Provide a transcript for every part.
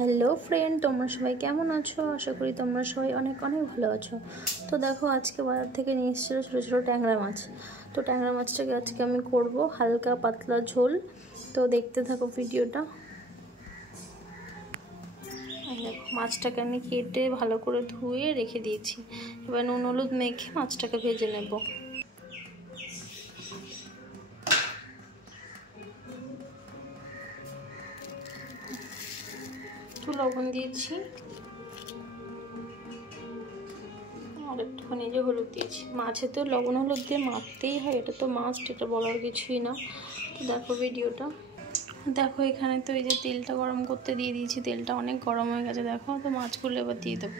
Hello friend, তোমরা সবাই কেমন আছো? আশা করি তোমরা সবাই অনেক অনেক ভালো আছো। তো দেখো, আজকে বাজার থেকে নিয়ে এসেছিলো ছোটো ছোটো ট্যাংরা মাছ। তো ট্যাংরা মাছটাকে আজকে আমি করব হালকা পাতলা ঝোল। তো দেখতে থাকো ভিডিওটা। দেখো, মাছটাকে আমি কেটে ভালো করে ধুয়ে রেখে দিয়েছি। এবার নুন হলুদ মেখে মাছটাকে ভেজে নেব। একটু লবণ দিয়েছি আর একটুখানি যে হলুদ দিয়েছি। মাছে তো লবণ হলুদ দিয়ে মাখতেই হয়, এটা তো মাস্ট, এটা বলার কিছুই না। তো দেখো ভিডিওটা। দেখো এখানে তো এই যে তেলটা গরম করতে দিয়ে দিয়েছি, তেলটা অনেক গরম হয়ে গেছে। দেখো, তো মাছগুলো এবার দিয়ে দেবো।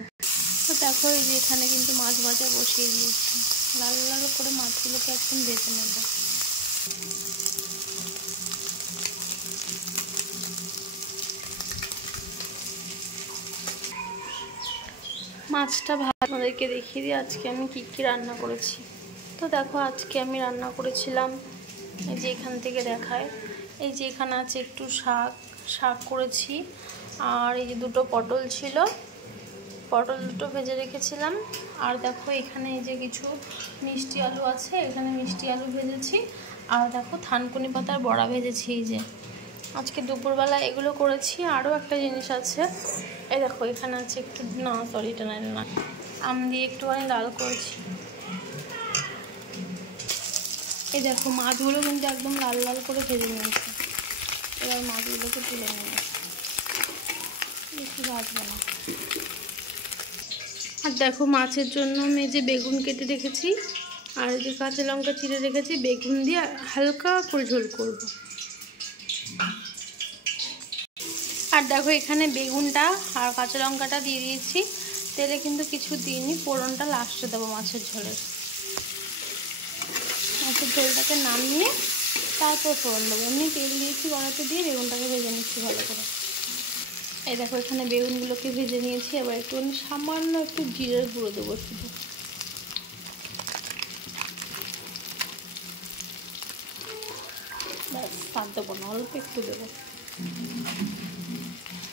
তো দেখো এই যে এখানে কিন্তু মাছ ভাজা বসিয়ে দিয়েছি, লাল লাল করে মাছগুলোকে একদম ভেজে নেব। মাছটা আপনাদেরকে দেখিয়ে দিই আজকে আমি কি রান্না করেছি। তো দেখো, আজকে আমি রান্না করেছিলাম, এই যে এখান থেকে দেখায়, এই যে এখানে আছে একটু শাক করেছি, আর এই যে দুটো পটল ছিল, পটল দুটো ভেজে রেখেছিলাম। আর দেখো এখানে এই যে কিছু মিষ্টি আলু আছে, এখানে মিষ্টি আলু ভেজেছি। আর দেখো থানকুনি পাতার বড়া ভেজেছি। এই যে আজকে দুপুরবেলা এগুলো করেছি। আরও একটা জিনিস আছে, এই দেখো এখানে আছে একটু, না সরি এটা না, আম দিয়ে একটুখানি লাল করেছি। এই দেখো মাছগুলো কিন্তু একদম লাল লাল করে ভেজে নিয়েছি। এবার মাছগুলোকে তুলে নেব, বেশি ভাজবো না। আর দেখো মাছের জন্য আমি যে বেগুন কেটে রেখেছি, আর এই যে কাঁচা লঙ্কা চিড়ে রেখেছি, বেগুন দিয়ে হালকা করে ঝোল করব। আর দেখো এখানে বেগুনটা আর কাঁচা লঙ্কাটা দিয়ে দিয়েছি, তেলে কিন্তু কিছু দিইনি, ফোড়নটা লাস্টে দেবো মাছের ঝোলের। মাছের ঝোলটাকে নামিয়ে তারপর ফোড়ন দেবো। এমনি তেল দিয়েছি কড়াইতে, দিয়ে বেগুনটাকে ভেজে নিচ্ছি ভালো করে। এই দেখো এখানে বেগুনগুলোকে ভেজে নিয়েছি। এবার একটুখানি সামান্য একটু জিরের গুঁড়ো দেবো শুধু। ব্যাস, তার দেবো না, অল্প একটু দেবো।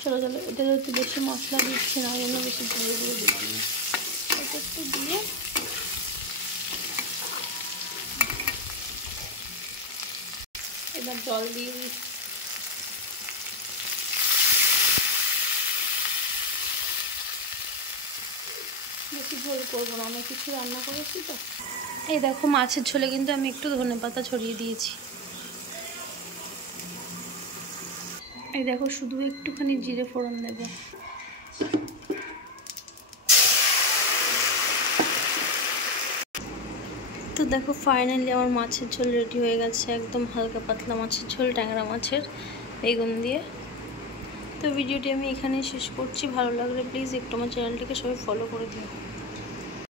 চলো চলো, এটা একটু বেশি মশলা দিচ্ছি না, জন্য বেশি জিরে গুঁড়ো দিলাম না, এটা একটু দিয়ে এবার জল দিয়ে দিই। বেশি ঝোল করবো না, আমি কিছু রান্না করেছি তো। এই দেখো মাছের ঝোলে কিন্তু আমি একটু ধনেপাতা ছড়িয়ে দিয়েছি। এই দেখো শুধু একটুখানি জিরে ফোড়ন দেব। তো দেখো ফাইনালি আমার মাছের ঝোল রেডি হয়ে গেছে, একদম হালকা পাতলা মাছের ঝোল ট্যাংরা মাছের বেগুন দিয়ে। তো ভিডিওটি আমি এখানেই শেষ করছি। ভালো লাগলে প্লিজ একটু আমার চ্যানেলটিকে সবাই ফলো করে দিও।